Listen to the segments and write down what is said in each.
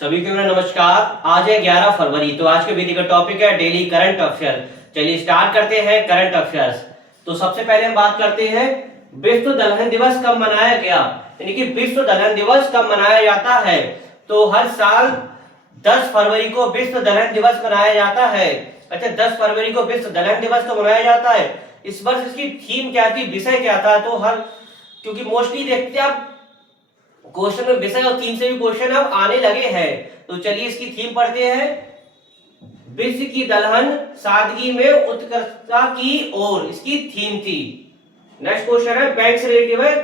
सभी को मेरा नमस्कार। आज है 11 फरवरी। तो आज के वीडियो का टॉपिक है डेली करंट अफेयर। चलिए स्टार्ट करते हैं करंट अफेयर्स। तो सबसे पहले हम बात करते हैं विश्व दलहन दिवस कब मनाया गया, यानी कि विश्व दलहन दिवस कब मनाया जाता है। तो हर साल 10 फरवरी को विश्व दलहन दिवस मनाया जाता है। अच्छा, 10 फरवरी को विश्व दलहन दिवस को मनाया जाता है। इस वर्ष इसकी थीम क्या थी, विषय क्या था। तो क्योंकि मोस्टली देखते हैं आप क्वेश्चन में विषय और थीम से भी क्वेश्चन अब आने लगे हैं। तो चलिए इसकी थीम पढ़ते हैं। विश्व की दलहन सादगी में उत्कर्षता की ओर, इसकी थीम थी। नेक्स्ट क्वेश्चन है बैंक से रिलेटिव है।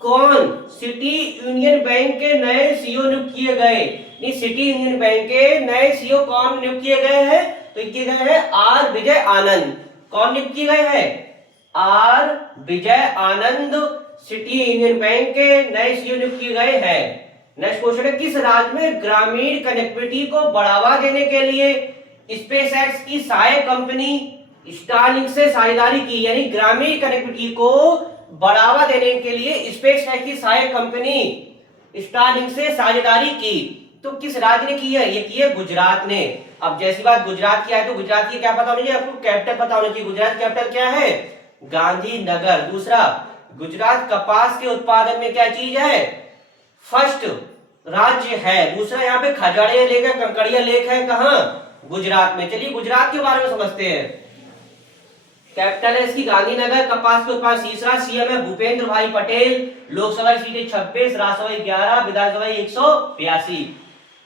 कौन सिटी यूनियन बैंक के नए सीईओ नियुक्त किए गए। सिटी यूनियन बैंक के नए सीईओ कौन नियुक्त किए गए हैं। तो किए गए हैं आर विजय आनंद। कौन नियुक्त किए गए हैं, R Vijay Anand City Union Bank के नए सीईओ नियुक्त किए गए हैं। नेक्स्ट क्वेश्चन है किस राज्य में ग्रामीण कनेक्टिविटी को बढ़ावा देने के लिए स्पेसएक्स की सहायक कंपनी स्टारलिंक से साझेदारी की, यानी ग्रामीण कनेक्टिविटी को बढ़ावा देने के लिए स्पेसएक्स की सहायक कंपनी स्टारलिंक से साझेदारी की। तो किस राज्य ने की है, ये की है गुजरात ने। अब जैसी बात गुजरात की है तो गुजरात की क्या पता होनी चाहिए आपको, कैपिटल पता होनी चाहिए। गुजरात कैपिटल क्या है, गांधीनगर। दूसरा, गुजरात कपास के उत्पादन में क्या चीज है, फर्स्ट राज्य है। दूसरा, यहाँ पे खजाड़िया लेक है, कंकड़िया लेक है, कहां, गुजरात में। चलिए गुजरात के बारे में समझते हैं। कैपिटल है इसकी गांधीनगर, कपास के उत्पादन। तीसरा, सीएम है भूपेंद्र भाई पटेल। लोकसभा सीटें 26, राज्यसभा 11, विधानसभा 182।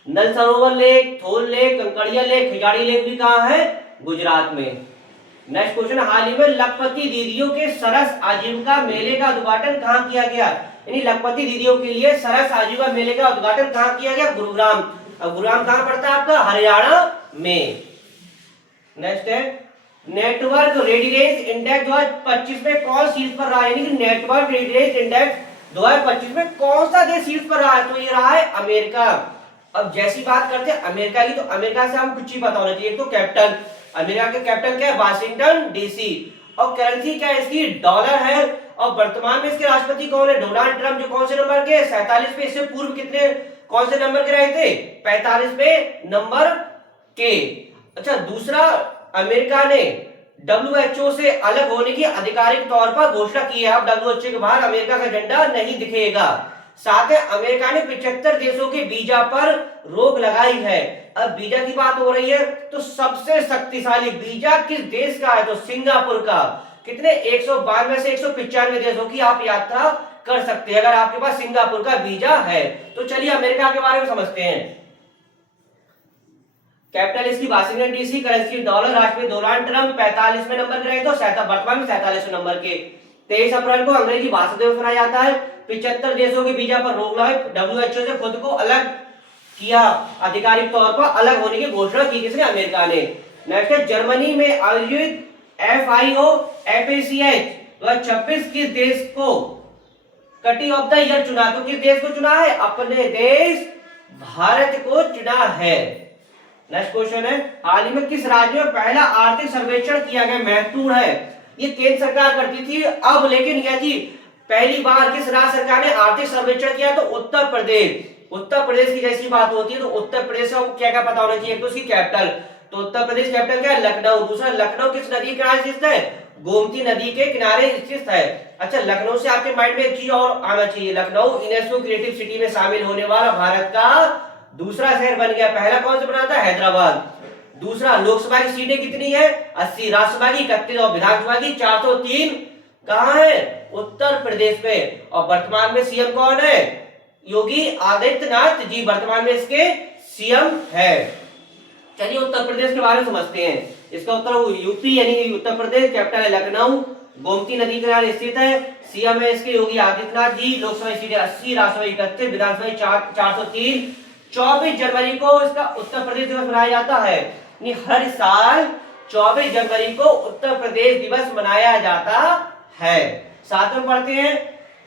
नल सरोवर लेक, थोल लेक, कंकड़िया लेक, खिजाड़ी लेक भी कहां है, गुजरात में। नेक्स्ट क्वेश्चन, हाल ही में लखपति दीदियों के सरस आजीविका मेले का उद्घाटन कहां किया गया। यानी लखपति दीदियों के लिए सरस आजीविका मेले का उद्घाटन कहां किया गया, गुरुग्राम। अब गुरुग्राम कहां पड़ता है आपका, हरियाणा में। नेक्स्ट है नेटवर्क रेडिएस इंडेक्स 2025 में कौन शीर्ष पर रहा है, यानी कि नेटवर्क रेडिएस इंडेक्स 2025 में कौन सा देश शीर्ष पर रहा है। तो ये रहा है अमेरिका। अब जैसी बात करते हैं अमेरिका की, तो अमेरिका से हम कुछ ही पता होना चाहिए। एक तो कैपिटल, अमेरिका के कैपिटल क्या है, वाशिंगटन डीसी। और करेंसी क्या है इसकी, डॉलर है। और वर्तमान में इसके राष्ट्रपति कौन है, डोनाल्ड ट्रंप, जो कौन से नंबर के, 47 पे। इससे पूर्व कितने, कौन से नंबर के रहे थे, 45 पे नंबर के। अच्छा, दूसरा, अमेरिका ने डब्ल्यूएचओ से अलग होने की आधिकारिक तौर पर घोषणा की है। अब डब्ल्यूएचओ के बाहर अमेरिका का झंडा नहीं दिखेगा। साथ ही अमेरिका ने 75 देशों के वीजा पर रोक लगाई है। अब वीजा की बात हो रही है तो सबसे शक्तिशाली वीजा किस देश का है, तो सिंगापुर का। कितने, 192 से 195 देशों की आप यात्रा कर सकते हैं अगर आपके पास सिंगापुर का वीजा है। तो चलिए अमेरिका के बारे में समझते हैं। कैपिटल इसकी वाशिंगटन डीसी, करेंसी डॉलर, राष्ट्रपति डोनाल्ड ट्रंप 45वें नंबर के रहे, तो वर्तमान में 47वें नंबर के। 23 अप्रैल को अंग्रेजी भाषा दिवस मनाया जाता है। 75 देशों के वीजा पर रोक लगाई, डब्ल्यूएचओ से खुद को अलग किया, आधिकारिक तौर पर अलग होने की घोषणा की किसने, अमेरिका ने। नेक्स्ट है जर्मनी में आयोजित FIO FACH 2026 किस देश को कटी ऑफ द ईयर चुना। तो किस देश को चुना है, अपने देश भारत को चुना है। नेक्स्ट क्वेश्चन है, हाल ही में किस राज्य में पहला आर्थिक सर्वेक्षण किया गया, महत्वपूर्ण है। ये केंद्र सरकार करती थी अब, लेकिन यह जी पहली बार किस राज्य सरकार ने आर्थिक सर्वेक्षण किया, तो उत्तर प्रदेश। उत्तर प्रदेश की जैसी बात होती है तो उत्तर प्रदेश को क्या क्या पता होना चाहिए, तो उसकी कैपिटल। तो उत्तर प्रदेश कैपिटल क्या है, लखनऊ। दूसरा, लखनऊ किस नदी के किनारे स्थित है, गोमती नदी के किनारे स्थित है। अच्छा, लखनऊ से आपके माइंड में एक चीज और आना चाहिए, लखनऊ यूनेस्को क्रिएटिव सिटी में शामिल होने वाला भारत का दूसरा शहर बन गया। पहला कौन सा बना था, हैदराबाद। दूसरा, लोकसभा की सीटें कितनी है, 80, राज्यसभा की 31 और विधानसभा की 403 कहां है, उत्तर प्रदेश में। और वर्तमान में सीएम कौन है, योगी आदित्यनाथ जी वर्तमान में इसके सीएम है। चलिए उत्तर प्रदेश के बारे में समझते हैं। इसका उत्तर यूपी यानी उत्तर प्रदेश, कैपिटल है लखनऊ, गोमती नदी के किनारे स्थित है, सीएम है इसके योगी आदित्यनाथ जी। लोकसभा सीटें 80, राज्यसभा 31, विधानसभा 403। 24 जनवरी को इसका उत्तर प्रदेश दिवस मनाया जाता है। हर साल 24 जनवरी को उत्तर प्रदेश दिवस मनाया जाता है। साथ में पढ़ते हैं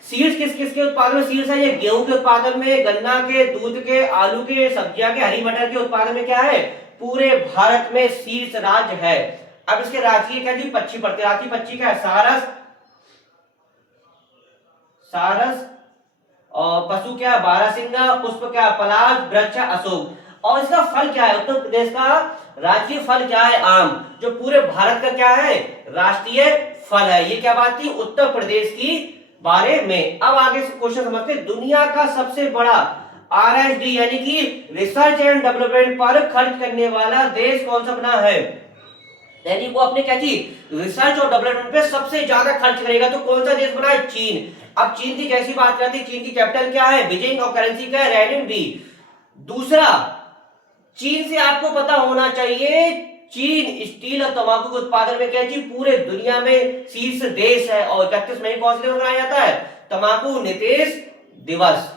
सीड्स किस किस के उत्पादन में सीड्स है, ये गेहूं के उत्पादन में, गन्ना के, दूध के, आलू के, सब्जियां के, हरी मटर के उत्पादन में क्या है, पूरे भारत में शीर्ष राज्य है। अब इसके राज्य क्या जी, पक्षी पढ़ते, राज्य पक्षी क्या है, सारस, सारस और पशु क्या है बारहसिंगा, पुष्प क्या है पलाश, वृक्ष अशोक। और इसका फल क्या है, उत्तर प्रदेश का राष्ट्रीय फल क्या है आम, जो पूरे भारत का क्या है राष्ट्रीय फल है। ये क्या बात थी उत्तर प्रदेश की बारे में। अब आगे से क्वेश्चन समझते हैं, दुनिया का सबसे बड़ा आरएसडी यानी कि रिसर्च एंड डेवलपमेंट पर खर्च करने वाला देश कौन सा बना है, यानी वो अपने क्या थी रिसर्च और डेवलपमेंट पे सबसे ज्यादा खर्च करेगा, तो कौन सा देश बना है चीन। अब चीन की कैसी बात करते हैं, चीन की कैपिटल क्या है बीजिंग और करेंसी क्या है रेनमिनबी। दूसरा, चीन से आपको पता होना चाहिए, चीन स्टील और तंबाकू के उत्पादन में क्या है पूरे दुनिया में शीर्ष देश है। और 31 मई कौन से दिवस मनाया जाता है तंबाकू निषेध दिवस।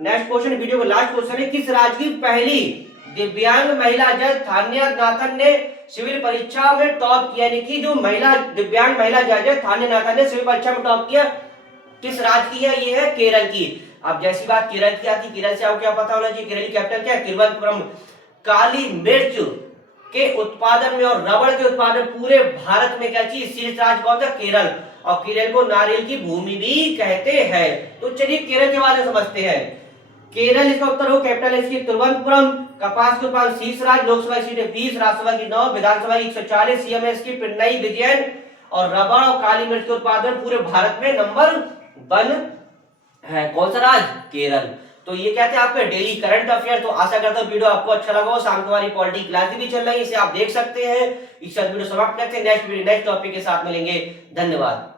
नेक्स्ट क्वेश्चन, वीडियो का लास्ट क्वेश्चन है, किस राज्य की पहली दिव्यांग महिला जज थान्या नाथन ने सिविल परीक्षा में टॉप किया, यानी कि जो महिला दिव्यांग महिला जज है थान्या नाथन ने सिविल परीक्षा में टॉप किया, किस राज्य की है, ये है केरल की। अब जैसी बात केरल की आती, केरल से आपको क्या पता होना चाहिए, केरल की कैपिटल क्या है तिरुवनंतपुरम। काली मिर्च के उत्पादन में और रबड़ के उत्पादन पूरे भारत में क्या चीज शीर्ष राज्य कौन सा केरल, और केरल को नारियल की भूमि भी कहते हैं। तो चलिए केरल के बारे में समझते हैं। केरल इसका उत्तर हो, कैपिटल है इसकी तिरुवनंतपुरम। कपास के उत्पादन शीर्ष राज्य, लोकसभा सीटें 20, राज्यसभा की 9, विधानसभा 140, सीएम है इसकी पिनरई विजयन। और रबड़ और काली मिर्च के उत्पादन पूरे भारत में नंबर 1 है। कौन सा राज्य केरल। तो ये कहते हैं आपके डेली करंट अफेयर। तो आशा करता हूँ वीडियो आपको अच्छा लगा हो। शाम को हमारी पॉलिटी क्लास भी चल रही है, इसे आप देख सकते हैं। इस वीडियो समाप्त करते हैं, नेक्स्ट टॉपिक के साथ मिलेंगे। धन्यवाद।